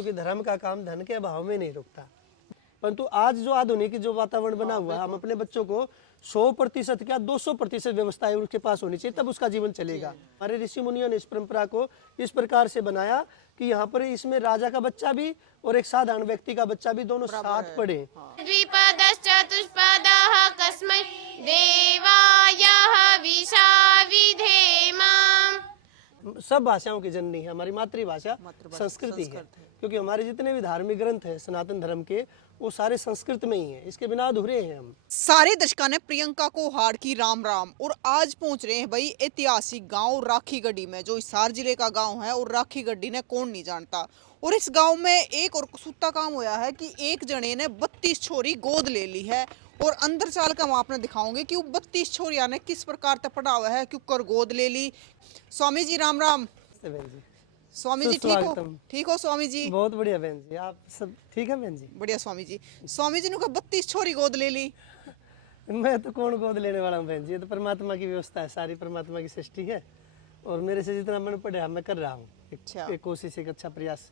क्योंकि धर्म का काम धन के अभाव में नहीं रुकता। परंतु आज जो आधुनिक जो वातावरण बना हुआ है, हम अपने बच्चों को 100% क्या 200% व्यवस्थाएं उसके पास होनी चाहिए, तब उसका जीवन चलेगा। हमारे ऋषि मुनियों ने इस परंपरा को इस प्रकार से बनाया कि यहाँ पर इसमें राजा का बच्चा भी और एक साधारण व्यक्ति का बच्चा भी दोनों साथ पढ़े। द्विपदश्चतुष्पदः कस्मै देवाय हविषा विधेम। सब भाषाओं की जननी है हमारी मातृभाषा संस्कृति है, क्योंकि हमारे जितने भी धार्मिक ग्रंथ हैं सनातन धर्म के, वो सारे संस्कृत में ही हैं, इसके बिना अधूरे हैं हम। सारे दर्शकों ने प्रियंका को हार की राम राम। और आज पहुंच रहे हैं भाई ऐतिहासिक गांव राखीगढ़ी में, जो हिसार जिले का गांव है। और राखीगढ़ी ने कौन नहीं जानता। और इस गांव में एक और कुत्ता काम होया है कि एक जने ने 32 छोरी गोद ले ली है। और अंदर चाल कर हम आपने दिखाओगे कि वो 32 छोरिया ने किस प्रकार से पड़ा हुआ है, क्यों कर गोद ले ली। स्वामी जी राम राम। स्वामी जी ठीक हो? ठीक हो स्वामी जी? बहुत बढ़िया बहन जी, आप सब ठीक है बहन जी? बढ़िया स्वामी जी। स्वामी जी ने 32 छोरी गोद ले ली। मैं तो कौन गोद लेने वाला हूँ बहन जी, ये तो परमात्मा की व्यवस्था है, सारी परमात्मा की सृष्टि है। और मेरे से जितना मन पड़े मैं कर रहा हूँ, एक कोशिश, एक अच्छा प्रयास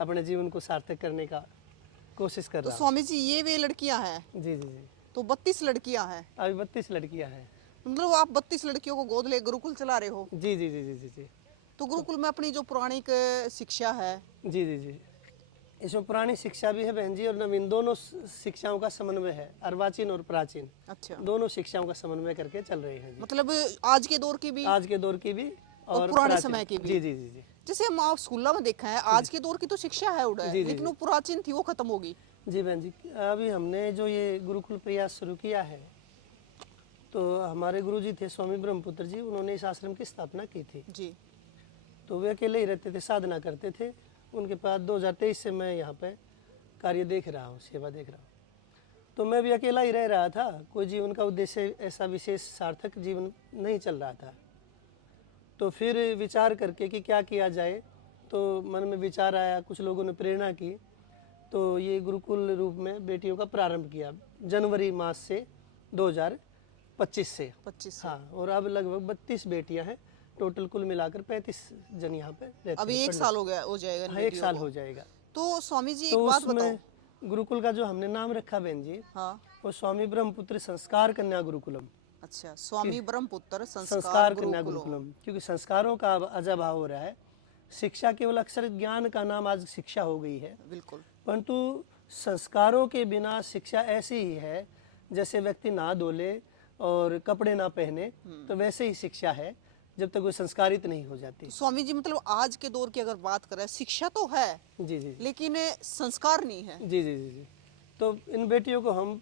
अपने जीवन को सार्थक करने का कोशिश कर रहा हूँ। स्वामी जी ये वे लड़कियां हैं? जी जी जी। तो 32 लड़कियां हैं? अभी 32 लड़कियां हैं। मतलब आप 32 लड़कियों को गोद ले गुरुकुल चला रहे हो? जी जी जी जी जी जी। तो गुरुकुल में अपनी जो पौराणिक शिक्षा है। जी जी जी, इसमें पुरानी शिक्षा भी है बहन जी, और नवीन, दोनों शिक्षाओं का समन्वय है, अर्वाचीन और प्राचीन। अच्छा। दोनों शिक्षाओं का समन्वय करके चल रहे हैं जी। मतलब आज के दौर की भी, आज के दौर की भी और पुराने समय की भी। जी जी जी जी। जैसे हम आप स्कूलों में देखा है, आज के दौर की तो शिक्षा है उड़ा, लेकिन वो प्राचीन थी वो खत्म होगी। जी बहन जी, अभी हमने जो ये गुरुकुल प्रयास शुरू किया है, तो हमारे गुरुजी थे स्वामी ब्रह्मपुत्र जी, उन्होंने इस आश्रम की स्थापना की थी जी। तो वे अकेले ही रहते थे, साधना करते थे। उनके पास 2023 से मैं यहाँ पे कार्य देख रहा हूँ, सेवा देख रहा हूँ। तो मैं भी अकेला ही रह रहा था, कोई जीवन का उद्देश्य ऐसा विशेष सार्थक जीवन नहीं चल रहा था। तो फिर विचार करके कि क्या किया जाए, तो मन में विचार आया, कुछ लोगों ने प्रेरणा की, तो ये गुरुकुल रूप में बेटियों का प्रारंभ किया जनवरी मास से 2025 से। 25। हाँ, और अब लगभग 32 बेटियां हैं, टोटल कुल मिलाकर 35 जन यहाँ पे रहते हैं। अभी 1 साल हो गया, हो जाएगा। हाँ, 1 साल हो जाएगा। तो स्वामी जी तो एक बात बताओ, गुरुकुल का जो हमने नाम रखा बहन जी, हाँ, वो स्वामी ब्रह्मपुत्र संस्कार कन्या गुरुकुलम। अच्छा, स्वामी ब्रह्मपुत्र संस्कार कन्या गुरुकुलम, क्योंकि संस्कारों का अजाभाव हो रहा है। शिक्षा केवल अक्षर ज्ञान का नाम आज शिक्षा हो गई है, बिल्कुल, परंतु संस्कारों के बिना शिक्षा ऐसी ही है जैसे व्यक्ति ना धोले और कपड़े ना पहने, तो वैसे ही शिक्षा है जब तक वो संस्कारित नहीं हो जाती। तो स्वामी जी मतलब आज के दौर की अगर बात करें, शिक्षा तो है जी जी, लेकिन संस्कार नहीं है। जी जी जी जी। तो इन बेटियों को हम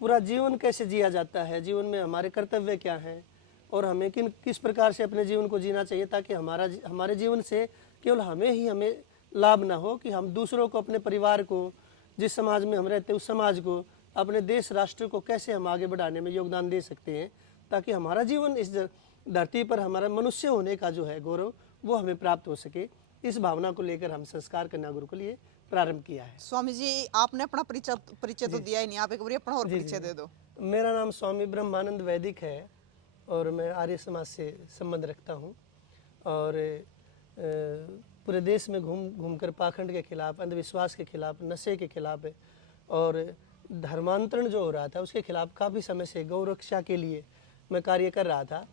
पूरा जीवन कैसे जिया जाता है, जीवन में हमारे कर्तव्य क्या हैं, और हमें किस प्रकार से अपने जीवन को जीना चाहिए, ताकि हमारे जीवन से केवल हमें लाभ ना हो, कि हम दूसरों को, अपने परिवार को, जिस समाज में हम रहते हैं उस समाज को, अपने देश राष्ट्र को कैसे हम आगे बढ़ाने में योगदान दे सकते हैं, ताकि हमारा जीवन इस धरती पर, हमारा मनुष्य होने का जो है गौरव, वो हमें प्राप्त हो सके। इस भावना को लेकर हम संस्कार कन्या गुरुकुल ये प्रारंभ किया है। स्वामी जी आपने अपना परिचय तो दिया ही नहीं, आप एक बार अपना और परिचय दे दो। मेरा नाम स्वामी ब्रह्मानंद वैदिक है, और मैं आर्य समाज से संबंध रखता हूँ, और पूरे देश में घूमकर पाखंड के खिलाफ, अंधविश्वास के खिलाफ, नशे के खिलाफ और धर्मांतरण जो हो रहा था उसके खिलाफ काफ़ी समय से गौ रक्षा के लिए मैं कार्य कर रहा था।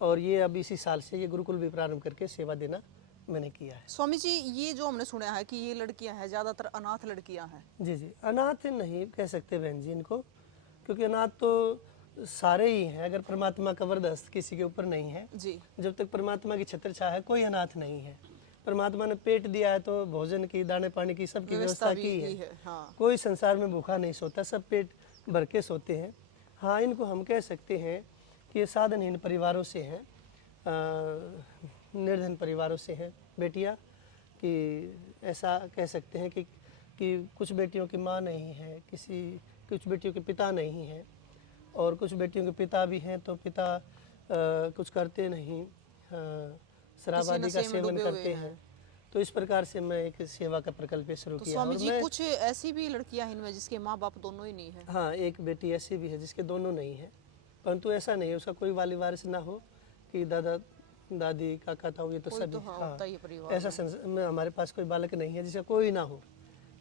और ये अब इसी साल से ये गुरुकुल भी प्रारंभ करके सेवा देना मैंने किया है। स्वामी जी ये जो हमने सुना है कि ये लड़कियां हैं ज़्यादातर अनाथ लड़कियां हैं। जी जी, अनाथ नहीं कह सकते बहन जी इनको, क्योंकि अनाथ तो सारे ही हैं, अगर परमात्मा का वरदहस्त किसी के ऊपर नहीं है जी। जब तक परमात्मा की छत्र छाया है, कोई अनाथ नहीं है। परमात्मा ने पेट दिया है तो भोजन की, दाने पानी की, सबकी व्यवस्था की है। हाँ। कोई संसार में भूखा नहीं सोता, सब पेट भर के सोते हैं। हाँ, इनको हम कह सकते हैं कि ये साधनहीन परिवारों से हैं, निर्धन परिवारों से हैं बेटियां, कि ऐसा कह सकते हैं कि कुछ बेटियों की माँ नहीं है, कुछ बेटियों के पिता नहीं हैं, और कुछ बेटियों के पिता भी हैं तो पिता कुछ करते नहीं, शराब आदि का सेवन करते हैं। तो इस प्रकार से मैं एक सेवा का प्रकल्प शुरू किया। स्वामी जी कुछ ऐसी भी लड़कियां हैं इनमें जिसके माँ बाप दोनों ही नहीं है? हाँ, एक बेटी ऐसी भी है जिसके दोनों नहीं है, परंतु ऐसा नहीं है उसका कोई वाली वारिस ना हो कि दादा दादी काका था, ये तो सभी। हाँ, ऐसा हमारे पास कोई बालक नहीं है जिसका कोई ना हो,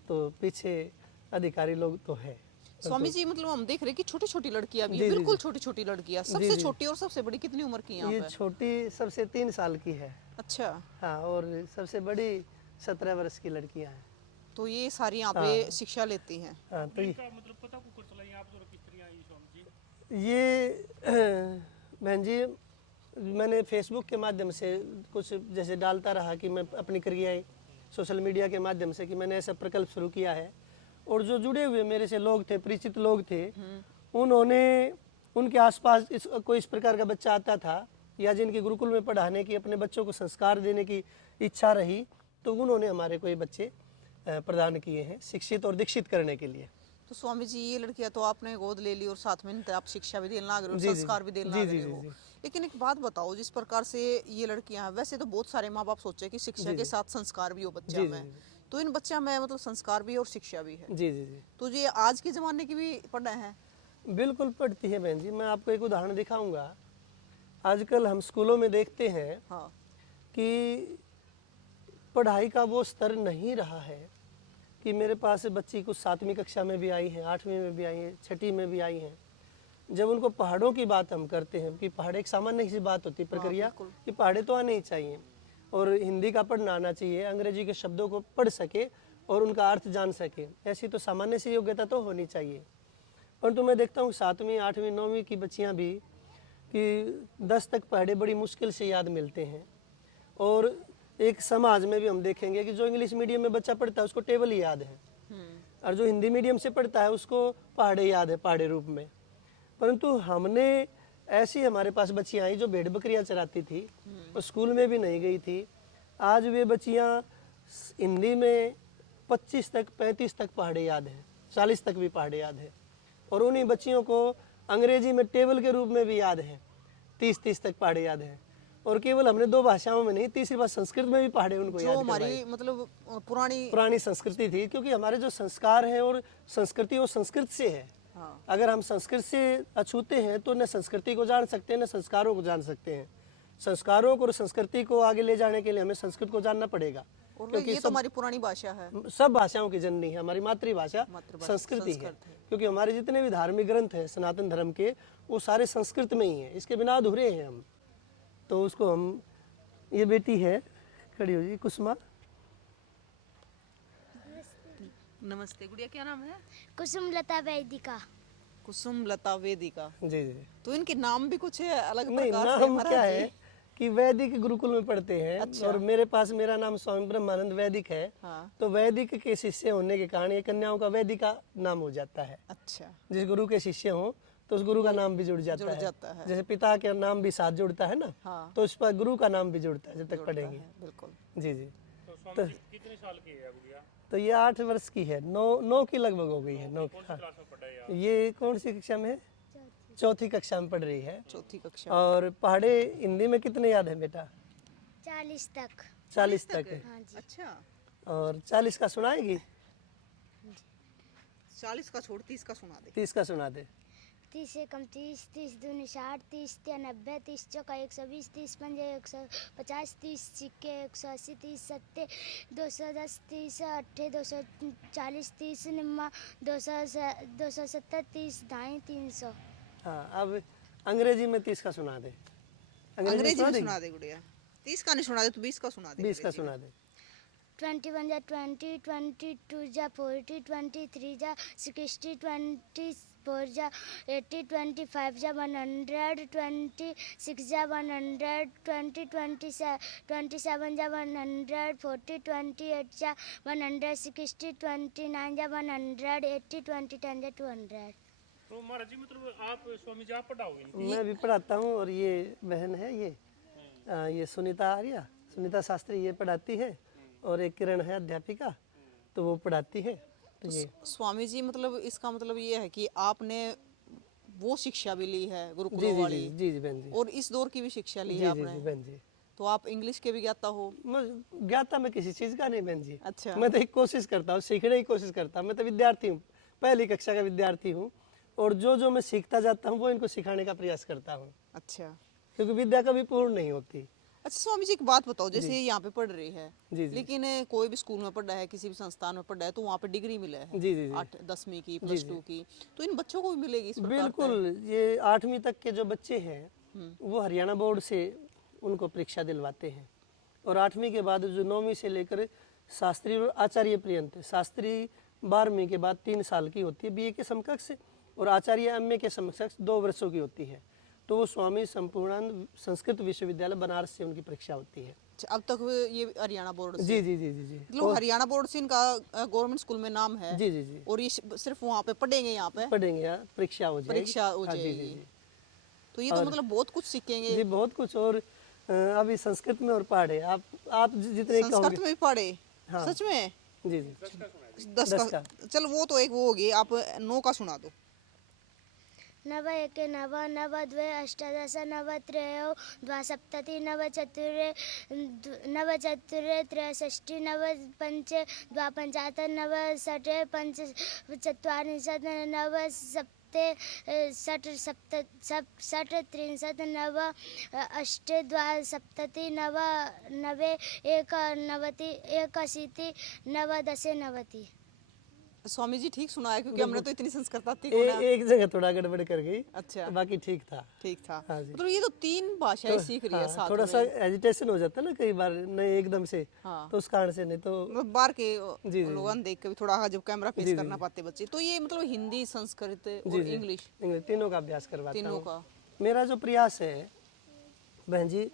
तो पीछे अधिकारी लोग तो है। स्वामी जी मतलब हम देख रहे हैं कि छोटी छोटी लड़कियां भी जी, हैं, जी, बिल्कुल जी। छोटी छोटी लड़कियां। सबसे जी। छोटी और सबसे बड़ी कितनी उम्र की है यहाँ ये पे? छोटी सबसे 3 साल की है। अच्छा, हाँ, और सबसे बड़ी 17 वर्ष की लड़कियां हैं। तो ये सारी यहाँ पे हाँ। शिक्षा लेती हैं। हाँ, तो ये बहन जी, मैंने फेसबुक के माध्यम से कुछ जैसे डालता रहा कि मैं अपनी क्रियाएं सोशल मीडिया के माध्यम से कि मैंने ऐसा प्रकल्प शुरू किया है, और जो जुड़े हुए मेरे से लोग थे, परिचित लोग थे, उन्होंने उनके आसपास कोई इस प्रकार का बच्चा आता था या जिनके गुरुकुल में पढ़ाने की, अपने बच्चों को संस्कार देने की इच्छा रही, तो उन्होंने हमारे को ये बच्चे प्रदान किए हैं शिक्षित और दीक्षित करने के लिए। तो स्वामी जी ये लड़कियां तो आपने गोद ले ली और साथ में आप शिक्षा भी देने लग रहे हो, जी, जी, संस्कार भी देने जी, लग जी, रहे जी, हो। जी। लेकिन एक बात बताओ, जिस प्रकार से ये लड़कियां हैं, वैसे तो बहुत सारे माँ बाप सोचे कि शिक्षा जी, के जी। साथ संस्कार भी हो बच्चा जी, जी, में, जी। तो इन बच्चा में मतलब संस्कार भी है और शिक्षा भी है। जी, जी, जी। तो ये आज के जमाने की भी पढ़ना है। बिल्कुल पढ़ती है बहन जी। मैं आपको एक उदाहरण दिखाऊंगा। आजकल हम स्कूलों में देखते हैं हाँ, कि पढ़ाई का वो स्तर नहीं रहा है कि मेरे पास बच्ची कुछ 7वीं कक्षा में भी आई हैं, 8वीं में भी आई हैं, 6ठी में भी आई हैं। जब उनको पहाड़ों की बात हम करते हैं कि पहाड़ एक सामान्य सी बात होती है, प्रक्रिया बिल्कुल। कि पहाड़े तो आने ही चाहिए, और हिंदी का पढ़ना आना चाहिए, अंग्रेजी के शब्दों को पढ़ सके और उनका अर्थ जान सके, ऐसी तो सामान्य सी योग्यता तो होनी चाहिए। परंतु मैं देखता हूँ 7वीं, 8वीं, 9वीं की बच्चियाँ भी कि 10 तक पहाड़े बड़ी मुश्किल से याद मिलते हैं। और एक समाज में भी हम देखेंगे कि जो इंग्लिश मीडियम में बच्चा पढ़ता है उसको टेबल ही याद है, और जो हिंदी मीडियम से पढ़ता है उसको पहाड़े याद है, पहाड़े रूप में। परंतु हमने ऐसी हमारे पास बच्चियाँ आई जो भेड़ बकरियाँ चराती थी और स्कूल में भी नहीं गई थी। आज वे बच्चियाँ हिंदी में 25 तक 35 तक पहाड़े याद हैं, 40 तक भी पहाड़े याद है, और उन्हीं बच्चियों को अंग्रेजी में टेबल के रूप में भी याद है, 30 तक पहाड़े याद हैं। और केवल हमने 2 भाषाओं में नहीं, तीसरी बार संस्कृत में भी पहाड़े उनको जो याद हमारी करवाए। मतलब पुरानी संस्कृति थी, क्योंकि हमारे जो संस्कार हैं और संस्कृति वो संस्कृत से है। हाँ। अगर हम संस्कृत से अछूते हैं तो न संस्कृति को जान सकते हैं, न संस्कारों को जान सकते हैं। संस्कारों को और संस्कृति को आगे ले जाने के लिए हमें संस्कृत को जानना पड़ेगा, और क्योंकि ये तो हमारी पुरानी भाषा है। सब भाषाओं की जननी है। हमारी मातृभाषा संस्कृति है, क्योंकि हमारे जितने भी धार्मिक ग्रंथ हैं सनातन धर्म के, वो सारे संस्कृत में ही हैं, इसके बिना अधूरे हैं हम। तो उसको हम, ये बेटी है, खड़ी हो जी, कुसुमा। नमस्ते गुड़िया, क्या नाम है? कुसुम लता वैदिका। कुसुम लता वेदिका। जी जी। तो इनके नाम भी कुछ है अलग नहीं, प्रकार से नाम महाराज क्या जी? है कि वैदिक गुरुकुल में पढ़ते हैं। अच्छा। और मेरे पास मेरा नाम स्वामी ब्रह्मानंद वैदिक है। हाँ। तो वैदिक के शिष्य होने के कारण ये कन्याओं का वैदिका नाम हो जाता है। अच्छा, जिस गुरु के शिष्य हो तो उस गुरु का नाम भी जुड़ जाता है। जैसे पिता के नाम भी साथ जुड़ता है ना, हाँ। तो उस पर गुरु का नाम भी जुड़ता है जब तक पढ़ेंगे। बिल्कुल। जी जी। तो कितने साल की है गुड़िया? तो ये 8 वर्ष की है, 9 की लगभग हो गई है। 9 की। ये कौन सी कक्षा में है? 4थी कक्षा में पढ़ रही है। 4थी कक्षा। और पहाड़े हिंदी में कितने याद है बेटा? 40 तक। 40 तक है। हाँ जी। अच्छा, और 40 का सुनाएगी? 40 का छोड़ 30 का सुना दे। 30 का सुना दे। 30 से कम 30, 30 दूनी 60, 30 तिया 90, 30 चौका 120, 30 पंजे 150, 30 सिक्के 180, 30 सत्ते 210, 30 अट्ठे 240, 30 निम्मा 270, 30 ढाई 300। हाँ, अब अंग्रेजी में 30 का सुना दे। अंग्रेजी में देगी? सुना दे गुड़िया। 30 का नहीं सुना दे तो 20 का सुना दे। 20 का सुना दे। 21 जा 20, 22 जा 40, 23 जा 60, 24 जा 80, 25 जा 100, 26 जा 100, 27 जा 100, 40, 28 जा 160, 29 जा 180, 10 जा 200। तो महाराज जी मतलब आप स्वामी जी आप पढ़ाओगे? मैं भी पढ़ाता हूँ, और ये बहन है, ये सुनीता आर्या, सुनीता शास्त्री, ये पढ़ाती है, और एक किरण है अध्यापिका, तो वो पढ़ाती है। तो ये स्वामी जी मतलब इसका मतलब ये है कि आपने वो शिक्षा भी ली है जी गुरुकुलों जी वाली, जी जी बहन जी। और इस दौर की भी शिक्षा ली जी है जी आपने। जी बहन जी। तो आप इंग्लिश के भी ज्ञाता हो? मैं ज्ञाता मैं किसी चीज़ का नहीं बहन जी। अच्छा। मैं तो एक कोशिश करता हूँ, सीखने की कोशिश करता हूँ। मैं तो विद्यार्थी हूँ, पहली कक्षा का विद्यार्थी हूँ, और जो मैं सीखता जाता हूँ वो इनको सिखाने का प्रयास करता हूँ, अच्छा। क्योंकि विद्या कभी पूर्ण नहीं होती। अच्छा स्वामी जी एक बात बताओ, जैसे ये यहाँ पे पढ़ रही है, जी, जी। लेकिन कोई भी स्कूल में पढ़ा है, किसी भी संस्थान में पढ़ा है, तो वहाँ पे डिग्री मिला है जी, जी, जी। 8-10वीं की, +2 की, तो इन बच्चों को भी मिलेगी इस प्रकार बिल्कुल, ये 8वीं तक के जो बच्चे हैं वो हरियाणा बोर्ड से उनको परीक्षा दिलवाते हैं, और 8वीं के बाद जो 9वीं से लेकर शास्त्री और आचार्य पर्यंत, शास्त्री 12वीं के बाद 3 साल की होती है बीए के समकक्ष, और आचार्य एमए के समकक्ष 2 वर्षों की होती है। तो वो स्वामी संपूर्णानंद संस्कृत विश्वविद्यालय बनारस से उनकी परीक्षा होती है। अच्छा, अब तक ये हरियाणा बोर्ड से, जी जी जी जी जी मतलब हरियाणा बोर्ड से इनका गवर्नमेंट स्कूल में नाम है, जी जी जी और ये सिर्फ वहाँ पे पढ़ेंगे, यहाँ पे पढ़ेंगे, यहाँ परीक्षा हो जाएगी। परीक्षा हो हाँ, जी जी जाएगी। जी तो ये तो मतलब बहुत कुछ सीखेंगे। जी, बहुत कुछ। और अभी संस्कृत में और पढ़े आप जितने संस्कृत कहोगे। में भी पढ़े? हाँ। सच में? जी जी 10 10 का, का। चल वो तो एक वो होगी, आप 9 का सुना दो। नव एके नव नव द्वे अष्टादश नव त्रयो द्वासप्तति नव चतुरे त्रयषष्टि नव पंचे द्वापञ्चाशत् नव षट् पञ्चचत्वारिंशत् नव सप्ते षट्त्रिंशत् नव अष्टे द्वासप्तति नव नवे एकनवति एकाशीति नव दशे नवति। स्वामी जी ठीक सुना है, क्योंकि हमने तो इतनी संस्कृत आती एक जगह थोड़ा गड़बड़ कर गई, अच्छा, बाकी ठीक था। ठीक था। हाँ जी। मतलब ये तो 3 भाषाएं सीख रही है हाँ, साथ थोड़ा में। सा एजिटेशन हो जाता है ना कई बार, नहीं एकदम से, हाँ। तो उस कारण से। नहीं तो मतलब बाहर के जी, जी। लोगों देख के भी थोड़ा जब कैमरा जी, फेस जी। करना पाते बच्चे, तो ये मतलब हिंदी, संस्कृत जी और जी इंग्लिश इंग्लिश तीनों का अभ्यास करवाता तीनों हूँ। का। मेरा जो प्रयास है बहन जी,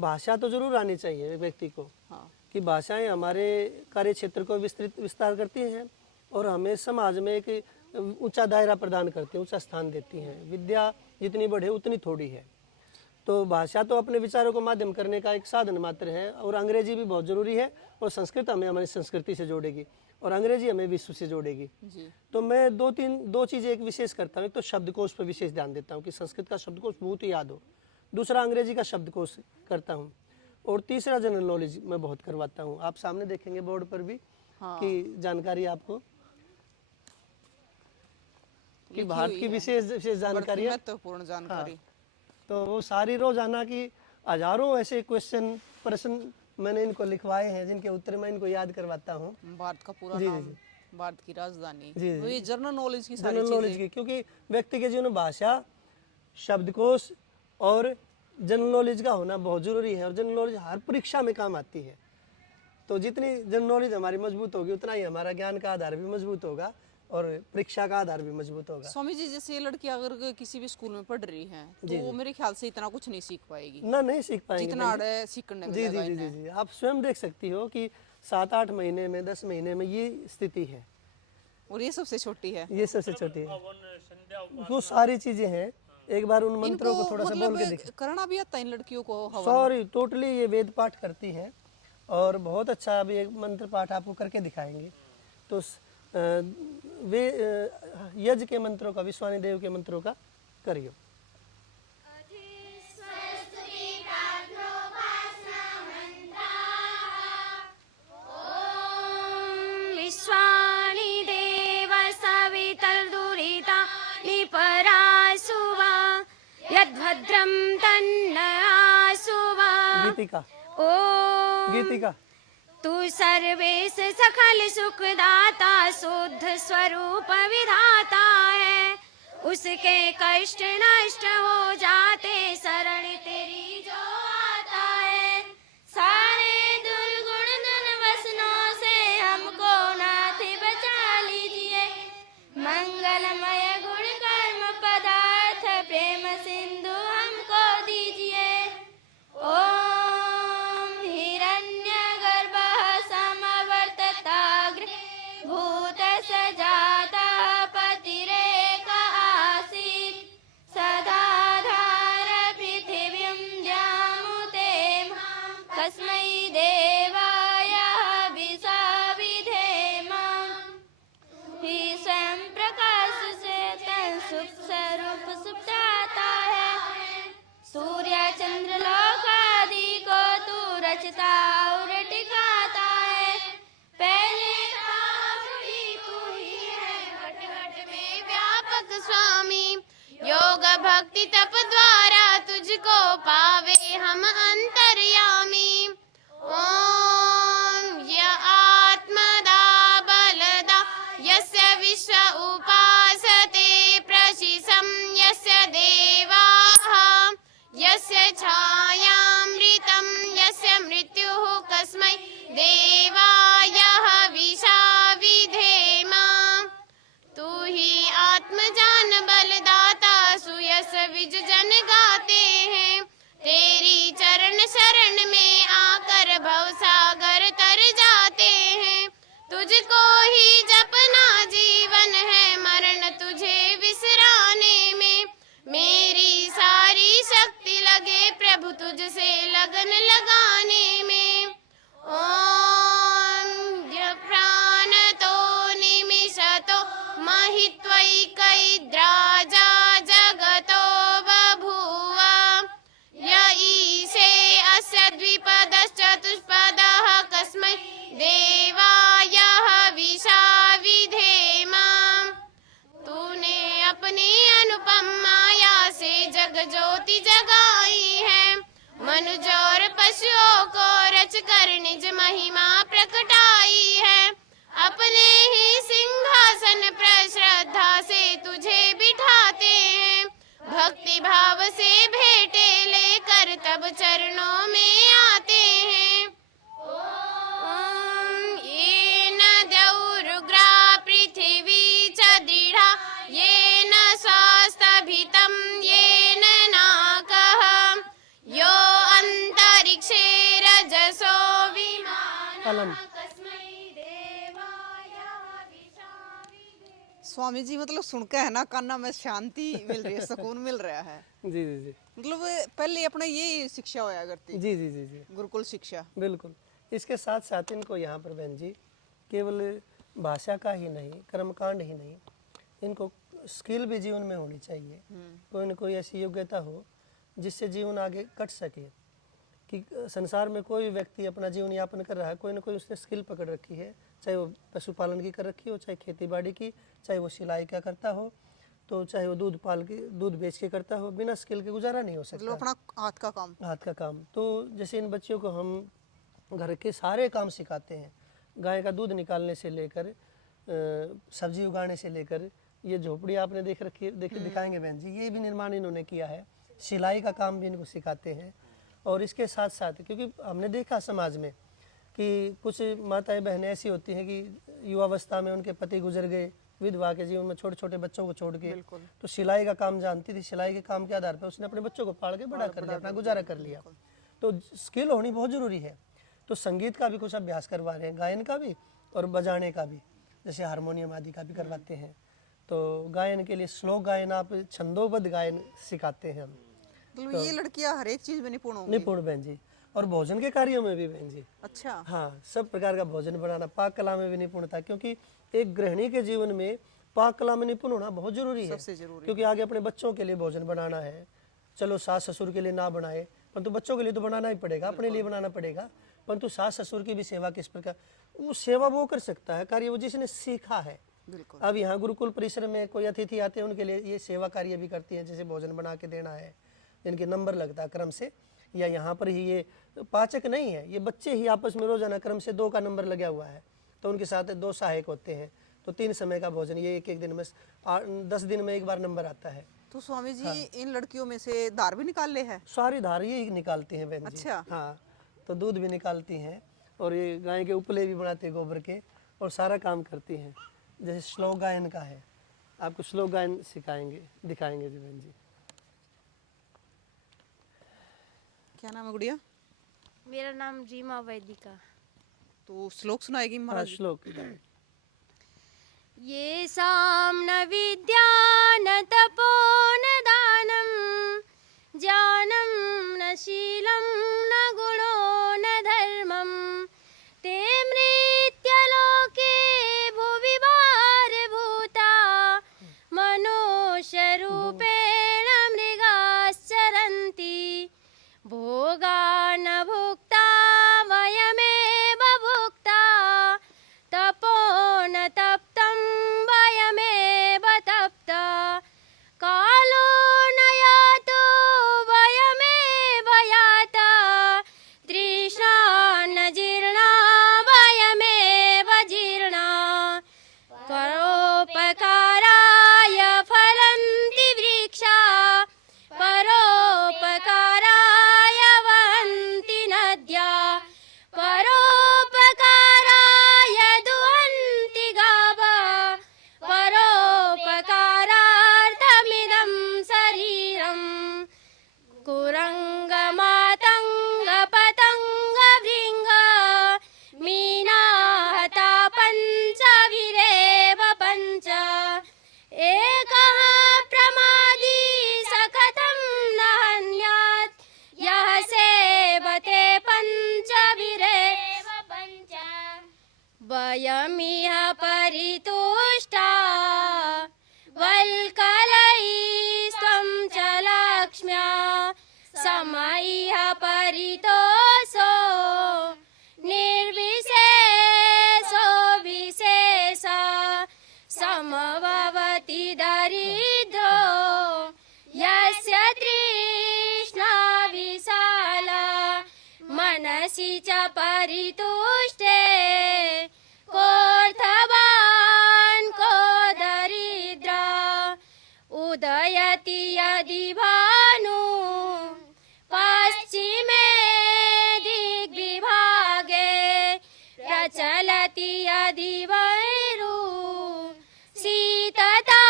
भाषा तो जरूर आनी चाहिए व्यक्ति को, हाँ। कि भाषाएं हमारे कार्य क्षेत्र को विस्तार करती हैं और हमें समाज में एक ऊंचा दायरा प्रदान करती हैं, ऊंचा स्थान देती हैं। विद्या जितनी बढ़े उतनी थोड़ी है। तो भाषा तो अपने विचारों को माध्यम करने का एक साधन मात्र है, और अंग्रेजी भी बहुत ज़रूरी है, और संस्कृत हमें हमारी संस्कृति से जोड़ेगी, और अंग्रेजी हमें विश्व से जोड़ेगी। जी। तो मैं दो चीज़ें एक विशेष करता हूँ। एक तो शब्दकोश पर विशेष ध्यान देता हूँ कि संस्कृत का शब्दकोश बहुत ही याद हो। दूसरा अंग्रेजी का शब्दकोश करता हूँ, और तीसरा जनरल नॉलेज मैं बहुत करवाता हूँ। आप सामने देखेंगे बोर्ड पर भी हाँ। कि जानकारी आपको कि लिखी भारत हुई की है। विशेष जानकारी है। महत्वपूर्ण जानकारी। तो वो सारी रोजाना की हजारों ऐसे प्रश्न मैंने इनको लिखवाए हैं, जिनके उत्तर मैं इनको याद करवाता हूँ। भारत का पूरा जी, नाम, जी। भारत की राजधानी, जी, जी। तो ये जनरल नॉलेज की सारी जनरल नॉलेज चीजें। की, क्योंकि व्यक्ति के जीवन में भाषा, शब्दकोश और जनरल नॉलेज का होना बहुत जरूरी है, और जनरल नॉलेज हर परीक्षा में काम आती है। तो जितनी जनरल नॉलेज हमारी मजबूत होगी, उतना ही हमारा ज्ञान का आधार भी मजबूत होगा, और परीक्षा का आधार भी मजबूत होगा। स्वामी जी, जैसे ये लड़की अगर किसी भी स्कूल में पढ़ रही है, तो वो मेरे ख्याल से इतना कुछ नहीं सीख पाएगी, ना, नहीं सीख पाएंगे जितना अड़े सीखने में जी जी लगा जी जी इन्हें। जी आप स्वयं देख सकती हो कि 7-8 महीने में, 10 महीने में ये स्थिति है, और ये सबसे छोटी है। ये सबसे छोटी है। हवन, संध्या, वो सारी चीजें हैं। एक बार उन मंत्रों इनको को थोड़ा सा बोल के मतलब देखें। करना भी आता है इन लड़कियों को हवन? सॉरी, टोटली ये वेद पाठ करती हैं, और बहुत अच्छा अभी एक मंत्र पाठ आपको करके दिखाएंगे। तो वे यज्ञ के मंत्रों का, विश्वानी देव के मंत्रों का करियो। विश्वानि देव सवितर्दुरितानि परासुवा यद्भद्रं तन्न आसुवा। गीतिका, ॐ गीतिका। तू सर्वेश सकल सुखदाता, शुद्ध स्वरूप विधाता है। उसके कष्ट नष्ट हो जाते, शरण तेरी जो आता है। सारे दुर्गुण धन वसनों से हमको नाथ बचा लीजिए। मंगलमय गुण कर्म पदार्थ प्रेम सिंधु हमको दीजिए। ओम हिरण्यगर्भः समवर्तताग्रे भूत सजाता पतिरेक आसीत्। सदाधार पृथिवीं द्यामुते कस्मै देवाय विसाविधेम। ही स्वयं प्रकाश से तन सुख स्वरूप सुप्ताता है। सूर्य चंद्र लोक आदि को तू रचता और टिकाता है। पहले भी तू ही है, घट घट में व्यापक स्वामी। योग भक्ति तप द्वारा तुझको पावे हम अंतर्यामी। ॐ य आत्मदा बलदा यस्य विश्व उपासते प्रशिशं यस्य देवाः यस्य छायामृतं यस्य मृत्युः कस्मै देवाय हविषा विधेम। तू ही आत्मजान बलदाता सुयस विज जन गाते हैं। तेरी चरण शरण में आकर भवसागर तर जाते हैं। तुझको ही जपना जीवन है मरण तुझे विसराने में। मेरी सारी शक्ति लगे प्रभु तुझसे लगन लगाने में। ॐ प्राणतो निमिषतो महित्वैकैद्राजा जगतो बभूव। य ईशे अस्य द्विपदश्चतुष्पदः कस्मै देवाय हविषा विधेम। तूने अपनी अनुपम माया से जग ज्योति जगाई है। मनुज और पशुओं को रच कर निज महिमा प्रकटाई है। अपने ही सिंहासन पर श्रद्धा से तुझे बिठाते हैं। भक्ति भाव से भेंटे लेकर तब चरणों में आते हैं। ॐ येन द्यौरुग्रा पृथिवी च दृढा येन स्वास्थभितं येन नाकः यो अंतरिक्षे रजसो विमानः कस्मै देवाय हविषा विधेम। स्वामी जी मतलब सुन के है ना कान्ना में शांति मिल रही है, सुकून मिल रहा है। जी जी जी मतलब पहले अपने ये शिक्षा होया करती, जी जी जी जी गुरुकुल शिक्षा। बिल्कुल। इसके साथ साथ इनको यहाँ पर बहन जी केवल भाषा का ही नहीं, कर्मकांड ही नहीं, इनको स्किल भी जीवन में होनी चाहिए। कोई न कोई ऐसी योग्यता हो जिससे जीवन आगे कट सके। कि संसार में कोई व्यक्ति अपना जीवन यापन कर रहा है, कोई ना कोई उसने स्किल पकड़ रखी है, चाहे वो पशुपालन की कर रखी हो, चाहे खेती बाड़ी की, चाहे वो सिलाई का करता हो, तो चाहे वो दूध बेच के करता हो। बिना स्किल के गुजारा नहीं हो मतलब सकता। अपना हाथ का काम। हाथ का काम। तो जैसे इन बच्चों को हम घर के सारे काम सिखाते हैं, गाय का दूध निकालने से लेकर सब्जी उगाने से लेकर, ये झोपड़ी आपने देख रखी है, दिखाएंगे बहन जी, ये भी निर्माण इन्होंने किया है। सिलाई का काम भी इनको सिखाते हैं। और इसके साथ साथ क्योंकि हमने देखा समाज में कि कुछ माताएं बहनें ऐसी होती हैं कि युवावस्था में उनके पति गुजर गए, विधवा के जीवन में छोटे छोटे बच्चों को छोड़ के, तो सिलाई का काम जानती थी। सिलाई के काम के आधार पर उसने अपने बच्चों को पाल के बड़ा कर लिया, अपना गुजारा कर लिया। तो स्किल होनी बहुत ज़रूरी है। तो संगीत का भी कुछ अभ्यास करवा रहे हैं, गायन का भी और बजाने का भी, जैसे हारमोनियम आदि का भी करवाते हैं। तो गायन के लिए श्लोक गायन, आप छंदोबद्ध गायन सिखाते हैं हम। मतलब ये लड़कियां हर एक चीज में निपुण होंगी। निपुण बहन जी। और भोजन के कार्यों में भी बहन जी। अच्छा। हाँ, सब प्रकार का भोजन बनाना, पाक कला में भी निपुणता, क्योंकि एक गृहिणी के जीवन में पाक कला में निपुण होना बहुत जरूरी है। सबसे जरूरी, क्योंकि आगे अपने बच्चों के लिए भोजन बनाना है। चलो सास ससुर के लिए ना बनाए, परंतु बच्चों के लिए तो बनाना ही पड़ेगा, अपने लिए बनाना पड़ेगा। परंतु सास ससुर की भी सेवा किस प्रकार, वो सेवा वो कर सकता है, कार्य वो जिसने सीखा है। बिल्कुल। अब यहाँ गुरुकुल परिसर में कोई अतिथि आते हैं, उनके लिए ये सेवा कार्य भी करती है, जैसे भोजन बना के देना है, जिनके नंबर लगता है क्रम से, या यहाँ पर ही ये पाचक नहीं है, ये बच्चे ही आपस में रोजाना क्रम से 2 का नंबर लगा हुआ है। तो उनके साथ 2 सहायक होते हैं, तो 3 समय का भोजन, ये एक दिन में 10 दिन में एक बार नंबर आता है। तो स्वामी जी इन लड़कियों में से धार भी निकाल ले है? सारी धार ये निकालती हैं बहन जी। अच्छा। हाँ, तो दूध भी निकालती हैं और ये गाय के उपले भी बनाते हैं गोबर के, और सारा काम करती हैं। जैसे श्लोक गायन का है, आपको श्लोक गायन सिखाएंगे, दिखाएंगे जी बहन जी। क्या नाम है गुड़िया? मेरा नाम रीमा वैदिका। तो श्लोक सुनाएगी हाँ, महाराज? श्लोक। ये साम न विद्या न तपो न दानं ज्ञानं न शीलं न गुणो न धर्मं ते मृत्युलोके भुवि भारभूता मनुष्यरूपेण मृगाश्चरन्ति भोगा न भुक्ता वयमेव भुक्ता तपो न तप्तं वयमेव तप्ता कालो न यातो वयमेव याता वयमिह परितुष्टा वल्कलैस्त्वं च लक्ष्म्या समयः परितोषो निर्विशेषो विशेष समभवति दरिद्रो यस्य तृष्णा विशाला मनसि च परितुष्टे कोऽर्थवान् को दरिद्रा उदयति यदि भानु पश्चिमे दिग्विभागे प्रचलति यदि वैरु शीततां